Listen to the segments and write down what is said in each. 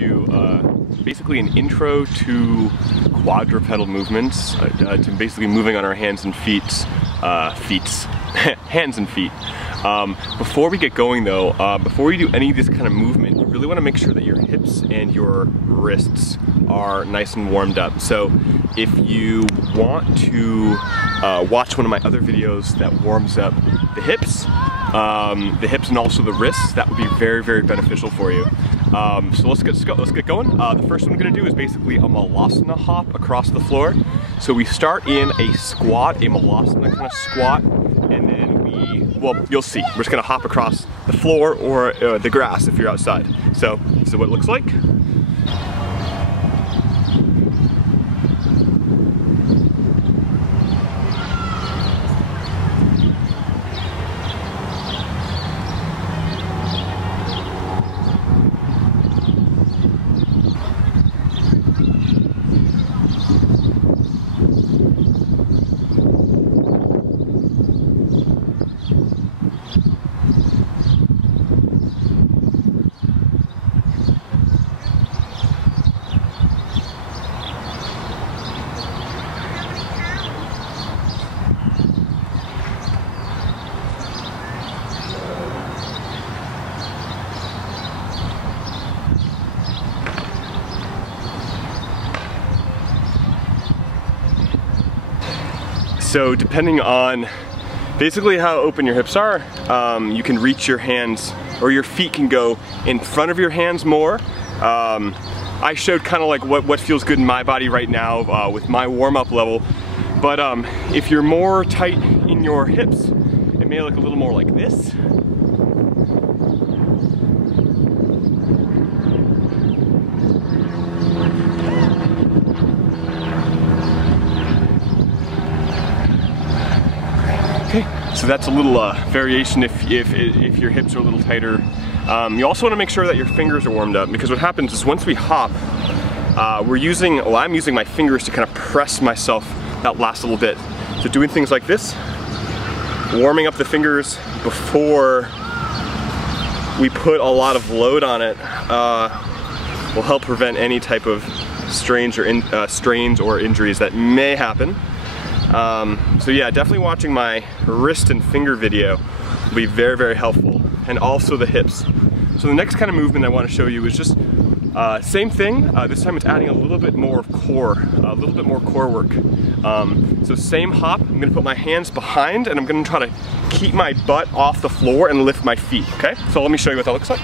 you basically an intro to quadrupedal movements, to basically moving on our hands and feet, hands and feet. Before we get going though, before you do any of this kind of movement, you really want to make sure that your hips and your wrists are nice and warmed up. So if you want to watch one of my other videos that warms up the hips and also the wrists, that would be very, very beneficial for you. So let's get going. The first one I'm going to do is basically a Malasana hop across the floor. So we start in a squat, a Malasana kind of squat, and then well, you'll see. We're just going to hop across the floor or the grass if you're outside. So this is what it looks like. So depending on basically how open your hips are, you can reach your hands, or your feet can go in front of your hands more. I showed kind of like what feels good in my body right now with my warm-up level. But if you're more tight in your hips, it may look a little more like this. Okay, so that's a little variation if your hips are a little tighter. You also want to make sure that your fingers are warmed up, because what happens is once we hop, I'm using my fingers to kind of press myself that last little bit. So doing things like this, warming up the fingers before we put a lot of load on it, will help prevent any type of strains or injuries that may happen. So yeah, definitely watching my wrist and finger video will be very, very helpful, and also the hips. So the next kind of movement I want to show you is just same thing. This time it's adding a little bit more core work. So same hop, I'm gonna put my hands behind and I'm gonna try to keep my butt off the floor and lift my feet, okay? So let me show you what that looks like.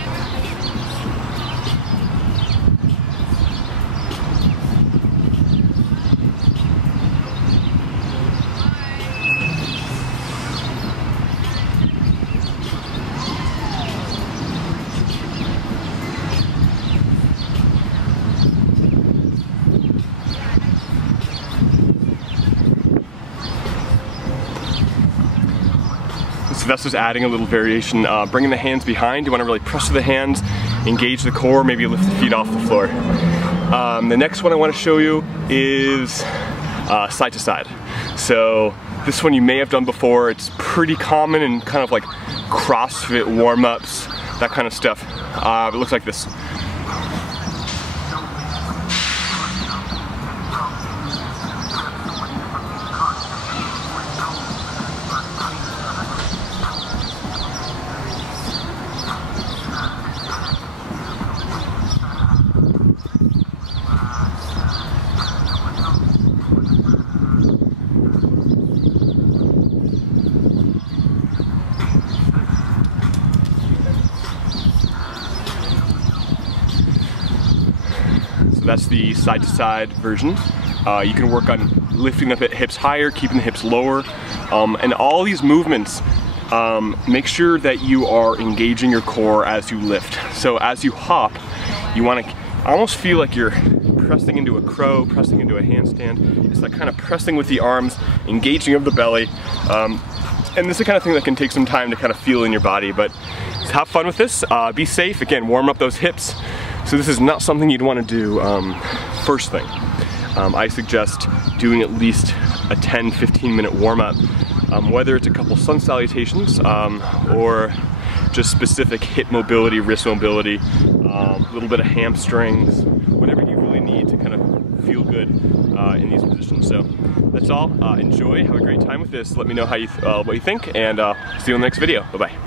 So that's just adding a little variation. Bringing the hands behind, you want to really press to the hands, engage the core, maybe lift the feet off the floor. The next one I want to show you is side to side. So this one you may have done before. It's pretty common in kind of like CrossFit warm-ups, that kind of stuff. It looks like this. That's the side-to-side version. You can work on lifting the hips higher, keeping the hips lower, and all these movements, make sure that you are engaging your core as you lift. So as you hop, you want to almost feel like you're pressing into a crow, pressing into a handstand. It's that kind of pressing with the arms, engaging of the belly, and this is the kind of thing that can take some time to kind of feel in your body, but have fun with this. Be safe. Again, warm up those hips. So this is not something you'd want to do first thing. I suggest doing at least a 10-15 minute warm-up, whether it's a couple sun salutations or just specific hip mobility, wrist mobility, a little bit of hamstrings, whatever you really need to kind of feel good in these positions. So that's all. Enjoy, have a great time with this. Let me know how what you think, and see you in the next video. Bye-bye.